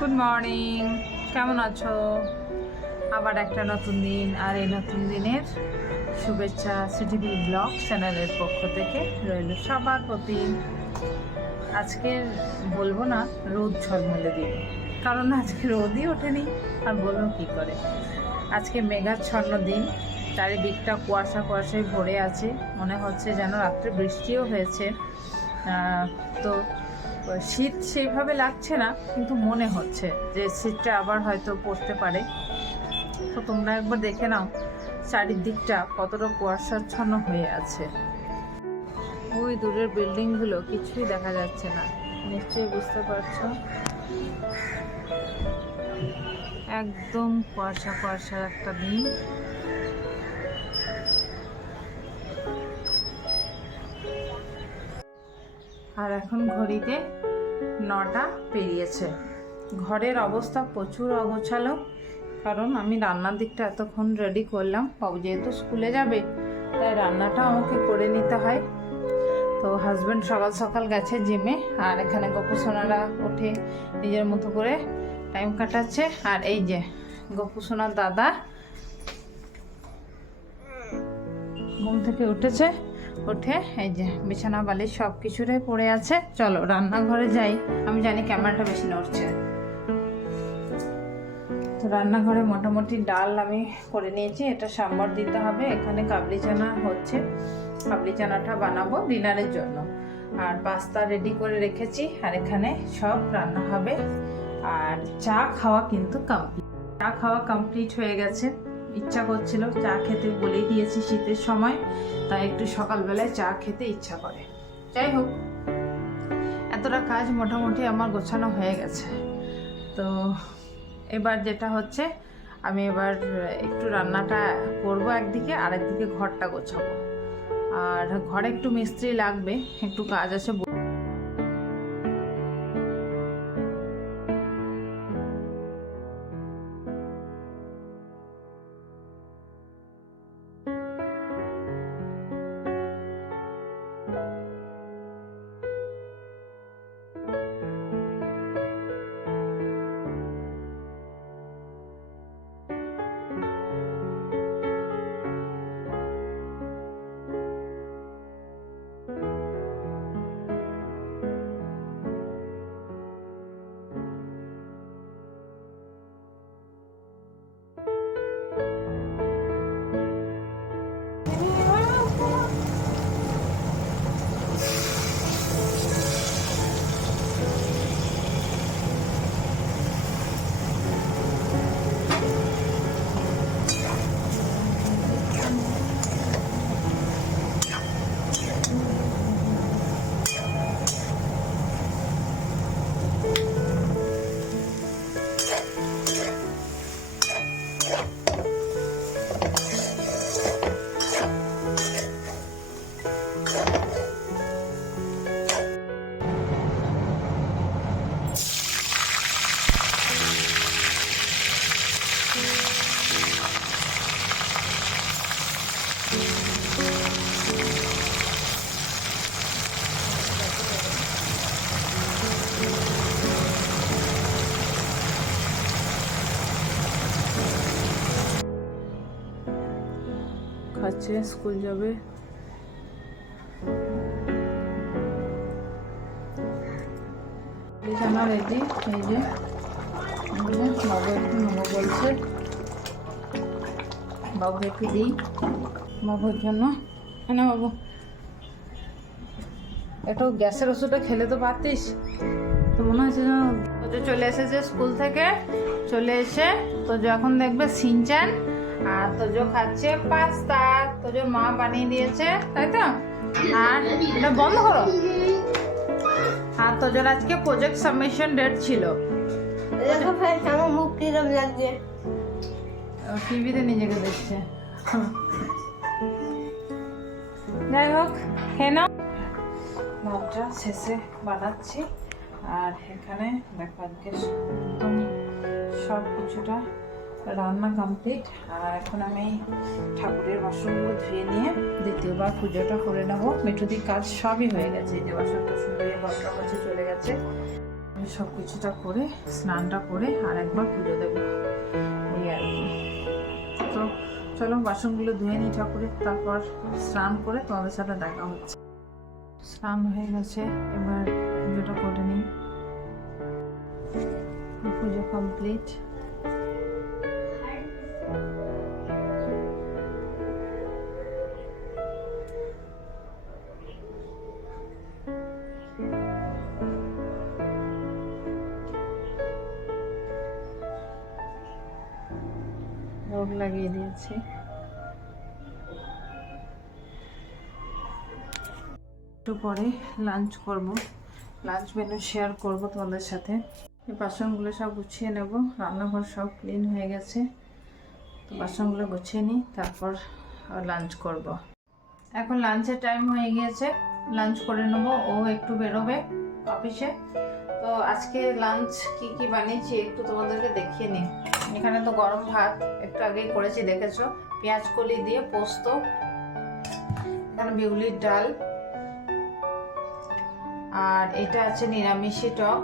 Good morning, কেমন আছো? আবার একটা নতুন দিন, আর এই নতুন দিনের শুভেচ্ছা সিটিভি ব্লগ চ্যানেলের পক্ষ থেকে রইল সবার প্রতি। আজকে বলবো না রোদ ঝলমলে দিন, কারণ আজকে রোদই ওঠেনি, আর বলবো কী করে। আজকে মেঘাচ্ছন্ন দিন, চারিদিকটা কুয়াশা কুয়াশায় ভরে আছে, মনে হচ্ছে যেন রাত্রে বৃষ্টিও হয়েছে। তো শীত সেইভাবে লাগছে না, কিন্তু মনে হচ্ছে যে শীতটা আবার হয়তো পড়তে পারে। তো তোমরা একবার দেখে নাও চারিদিকটা কতটা কুয়াশাচ্ছন্ন হয়ে আছে। ওই দূরের বিল্ডিংগুলো কিছুই দেখা যাচ্ছে না, নিশ্চয়ই বুঝতে পারছো। একদম কুয়াশা কুয়াশার একটা দিন। আর এখন ঘড়িতে 9টা পেরিয়েছে। ঘরের অবস্থা প্রচুর অগোছালো, কারণ আমি রান্নার দিকটা এতক্ষণ রেডি করলাম। বাবু যেহেতু স্কুলে যাবে, তাই রান্নাটা আমাকে করে নিতে হয়। তো হাজব্যান্ড সকাল সকাল গেছে জিমে, আর এখানে গপু সোনারা উঠে নিজের মতো করে টাইম কাটাচ্ছে। আর এই যে গপু সোনার দাদা ঘুম থেকে উঠেছে, উঠে এই যে বিছানা বালিশ সব কিছুটাই পড়ে আছে। চলো রান্নাঘরে যাই। আমি জানি ক্যামেরাটা বেশি নড়ছে। তো রান্নাঘরে মোটামুটি ডাল আমি করে নিয়েছি, এটা সাম্বার দিতে হবে। এখানে কাবলি চানা হচ্ছে, কাবলি চানাটা বানাবো ডিনারের জন্য। আর পাস্তা রেডি করে রেখেছি, আর এখানে সব রান্না হবে। আর চা খাওয়া কিন্তু কমপ্লিট, চা খাওয়া কমপ্লিট হয়ে গেছে। ইচ্ছা করছিল চা খেতে, বলেই দিয়েছি শীতের সময়, তাই একটু সকালবেলায় চা খেতে ইচ্ছা করে। যাই হোক, এতটা কাজ মোটামুটি আমার গোছানো হয়ে গেছে। তো এবার যেটা হচ্ছে, আমি এবার একটু রান্নাটা করবো একদিকে, আর একদিকে ঘরটা গোছাবো। আর ঘরে একটু মিস্ত্রি লাগবে, একটু কাজ আছে। খাচ্ছে, স্কুল যাবে। বিছানা রেডি। এই যে বাবু একটু নেবো বলছে, বাবু একটু দিই বাবুর জন্য। না বাবু, একটু গ্যাসের ওষুধটা খেলে তো পারতিস। তো মনে হচ্ছে যেন তোজো চলে এসেছে স্কুল থেকে, চলে এসে তোজো এখন দেখবে সিনচ্যান, আর তোজো খাচ্ছে পাস্তা। তোজোর মা বানিয়ে দিয়েছে, তাই তো? আর এটা বন্ধ করো। আর তোজোর আজকে প্রজেক্ট সাবমিশন ডেট ছিল। আমার মুখ কিরম লাগছে, টিভিতে নিজেকে দেখছে। যাই হোক, খেয়ে নাও। ভাতটা শেষে বানাচ্ছি, আর এখানে দেখো আজকে একদম সব কিছুটা রান্না কমপ্লিট। আর এখন আমি ঠাকুরের বাসনগুলো ধুয়ে নিয়ে দ্বিতীয়বার পুজোটা করে নেবো। মিঠুদির কাজ সবই হয়ে গেছে, যে বাসনটা শুনে ঘরটা হচ্ছে চলে গেছে। আগে সব কিছুটা করে স্নানটা করে আর একবার পুজো দেবো, এই আর কি। তো চলো বাসনগুলো ধুয়ে নিই ঠাকুরের, তারপর স্নান করে তোমাদের সাথে দেখা হচ্ছে। স্নান হয়ে গেছে, এবার পুজোটা করে নিই। পুজো কমপ্লিট। ভোগ লাগিয়ে দিয়েছি। একটু পরে লাঞ্চ করব, লাঞ্চ মেনু শেয়ার করব তোমাদের সাথে। এই বাসনগুলো সব গুছিয়ে নেব, রান্নাঘর সব ক্লিন হয়ে গেছে, তো বাসনগুলো গুছিয়ে নিই, তারপর লাঞ্চ করব। এখন লাঞ্চের টাইম হয়ে গিয়েছে, লাঞ্চ করে নেব। ও একটু বেরোবে অফিসে, তো আজকে লাঞ্চ কি কি বানিয়েছি একটু তোমাদেরকে দেখিয়ে নিই। এখানে তো গরম ভাত একটু আগেই করেছি, দেখেছো, পেঁয়াজ কলি দিয়ে পোস্ত, এখানে বিউলির ডাল, আর এটা আছে নিরামিষি টক,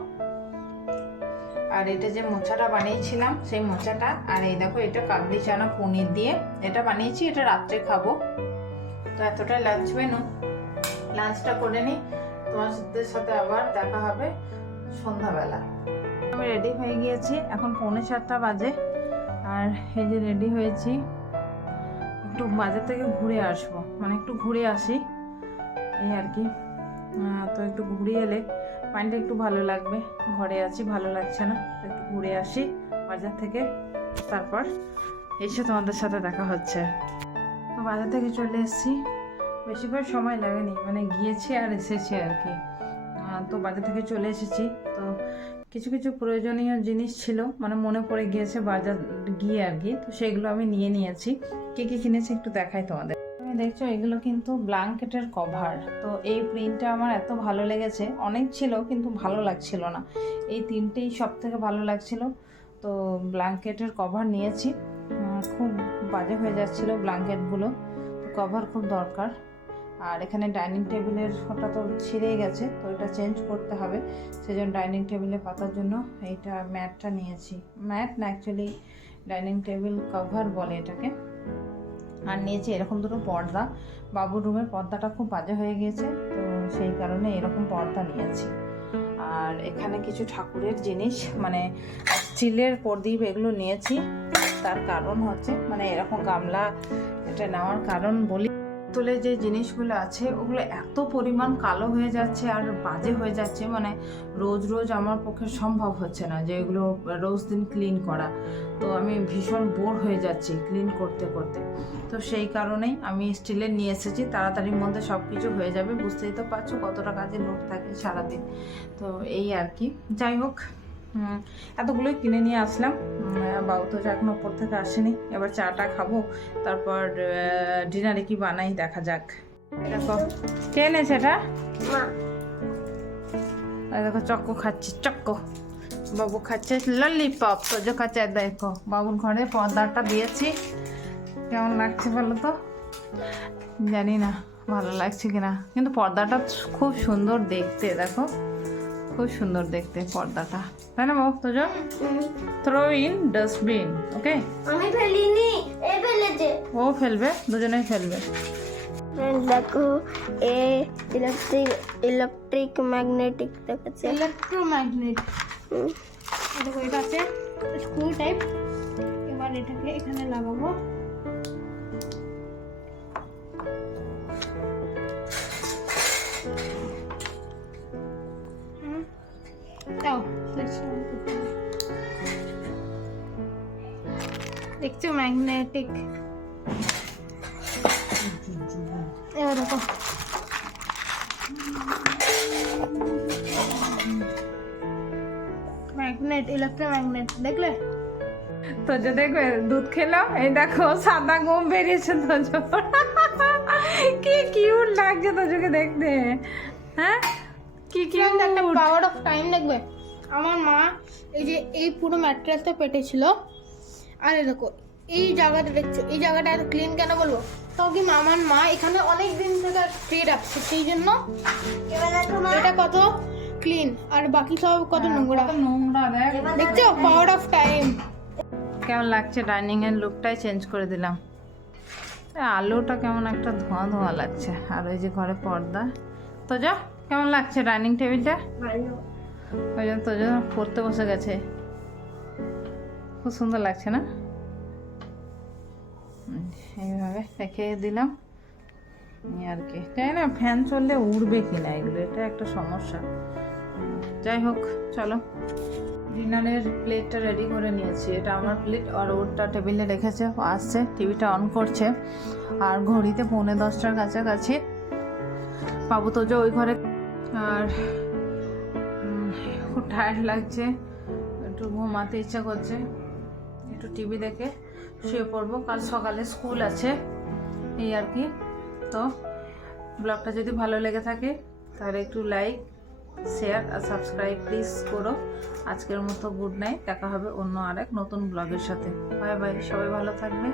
আর এটা যে মোচাটা বানিয়েছিলাম সেই মোচাটা, আর এই দেখো এটা কাবলি চানা পনির দিয়ে এটা বানিয়েছি, এটা রাত্রে খাবো। তো এতটাই লাঞ্চ মেনু, লাঞ্চটা করে নিই, তোমাদের সাথে আবার দেখা হবে সন্ধ্যাবেলা। আমি রেডি হয়ে গিয়েছি, এখন 6:45 বাজে, আর এই যে রেডি হয়েছি, একটু বাজার থেকে ঘুরে আসবো, মানে একটু ঘুরে আসি এই আর কি। তো একটু ঘুরে এলে মাইন্ডটা একটু ভালো লাগবে, ঘরে আছি ভালো লাগছে না, তো একটু ঘুরে আসি বাজার থেকে, তারপর এসে তোমাদের সাথে দেখা হচ্ছে। তো বাজার থেকে চলে এসেছি, বেশিক্ষণ সময় লাগেনি, মানে গিয়েছি আর এসেছি আর কি। তো বাজার থেকে চলে এসেছি, তো কিছু কিছু প্রয়োজনীয় জিনিস ছিল, মানে মনে পড়ে গিয়েছে বাজার গিয়ে আর কি, তো সেগুলো আমি নিয়ে নিয়েছি। কী কী কিনেছি একটু দেখাই তোমাদের। তুমি দেখছো এগুলো কিন্তু ব্ল্যাঙ্কেটের কভার, তো এই প্রিন্টটা আমার এত ভালো লেগেছে, অনেক ছিল কিন্তু ভালো লাগছিল না, এই তিনটেই সব থেকে ভালো লাগছিল, তো ব্ল্যাঙ্কেটের কভার নিয়েছি। খুব বাজে হয়ে যাচ্ছিল ব্ল্যাঙ্কেটগুলো, তো কভার খুব দরকার। আর এখানে ডাইনিং টেবিলের ওটা তো ছিঁড়ে গেছে, তো এটা চেঞ্জ করতে হবে, সেজন্য ডাইনিং টেবিলে পাতার জন্য এইটা ম্যাটটা নিয়েছি। ম্যাট না, অ্যাকচুয়ালি ডাইনিং টেবিল কভার বলে এটাকে। আর নিয়েছি এরকম দুটো পর্দা, বাবুর রুমের পর্দাটা খুব বাজে হয়ে গিয়েছে, তো সেই কারণে এরকম পর্দা নিয়েছি। আর এখানে কিছু ঠাকুরের জিনিস, মানে স্টিলের প্রদীপ এগুলো নিয়েছি, তার কারণ হচ্ছে মানে এরকম গামলা এটা নেওয়ার কারণ বলি, তোলে যে জিনিসগুলো আছে ওগুলো এত পরিমাণ কালো হয়ে যাচ্ছে আর বাজে হয়ে যাচ্ছে, মানে রোজ রোজ আমার পক্ষে সম্ভব হচ্ছে না যে এগুলো রোজ দিন ক্লিন করা, তো আমি ভীষণ বোর হয়ে যাচ্ছি ক্লিন করতে করতে, তো সেই কারণেই আমি স্টিলের নিয়ে এসেছি, তাড়াতাড়ির মধ্যে সব কিছু হয়ে যাবে। বুঝতেই তো পারছো কতটা কাজে লোড থাকে সারাদিন, তো এই আর কি। যাই হোক, এতগুলোই কিনে নিয়ে আসলাম। বাবু তো এখন ওপর থেকে আসেনি, এবার চাটা খাবো, তারপর ডিনারে কি বানাই দেখা যাক। দেখো কে এনেছে এটা, দেখো চক্কো খাচ্ছি, চক্কো বাবু খাচ্ছে ললিপপ, তো যে খাচ্ছে দেখো বাবুর ঘরে পর্দাটা দিয়েছি, কেমন লাগছে বলো তো, জানি না ভালো লাগছে কিনা, কিন্তু পর্দাটা খুব সুন্দর দেখতে, দেখো খুব সুন্দর দেখতে পর্দাটা, তাই না বাবু? তোজো থ্রো ইন ডাস্টবিন, ওকে? আমি ফেলিনি, এ ফেলেছে। ও ফেলবে, দুজনেই ফেলবে। দেখো এ ইলেকট্রিক ম্যাগনেটিক দেখাচ্ছে, ইলেকট্রোম্যাগনেট। দেখো এটা আছে স্ক্রু টাইপ, এবার এটাকে এখানে লাগাবো। দেখছো ম্যাগনেটিক, এবার দেখো ম্যাগনেট, ইলেকট্রোম্যাগনেট, দেখলে? তো যে দেখো দুধ খেলাম, এই দেখো সাদা গম বেরিয়েছে, তোজো কি কিউট লাগছে তোজোকে দেখতে, হ্যাঁ কি কিউট। একটা পাওয়ার অফ টাইম দেখবে, আমার মা এই যে এই পুরো ম্যাট্রেসটা পেটেছিল, আর এই দেখো এই জায়গাটা দেখছো, এই জায়গাটা এত ক্লিন কেন বলবো, তো কি আমার মা এখানে অনেক দিন থেকে ট্রে রাখছে, সেই জন্য এটা কত ক্লিন আর বাকি সব কত নোংরা। কত নোংরা দেখ। দেখছো পাওয়ার অফ টাইম। কেমন লাগছে? ডাইনিং এর লুকটাই চেঞ্জ করে দিলাম। আলোটা কেমন একটা ধোঁয়া ধোঁয়া লাগছে, আর ওই যে ঘরে পর্দা। তো যা কেমন লাগছে ডাইনিং টেবিলটা? ওই জন্য তো জন্য পড়তে বসে গেছে, খুব সুন্দর লাগছে না? এইভাবে রেখে দিলাম এই আর কি। জানি না ফ্যান চললে উড়বে কিনা এগুলো, এটা একটা সমস্যা। যাই হোক চলো, ডিনারের প্লেটটা রেডি করে নিয়েছি। এটা আমার প্লেট, আর ওরটা টেবিলে রেখেছে, ও আসছে, টিভিটা অন করছে। আর ঘড়িতে 9:45টার কাছাকাছি। বাবু তো যে ওই ঘরে, আর খুব টায়ার্ড লাগছে, একটু ঘুমাতে ইচ্ছা করছে, একটু টিভি দেখে শুয়ে পড়বো। কাল সকালে স্কুল আছে এই আর কি। তো ব্লগটা যদি ভালো লেগে থাকে তাহলে একটু লাইক, শেয়ার আর সাবস্ক্রাইব প্লিজ করো। আজকের মতো গুড নাইট, দেখা হবে অন্য আরেক নতুন ব্লগের সাথে। বাই বাই, সবাই ভালো থাকবে।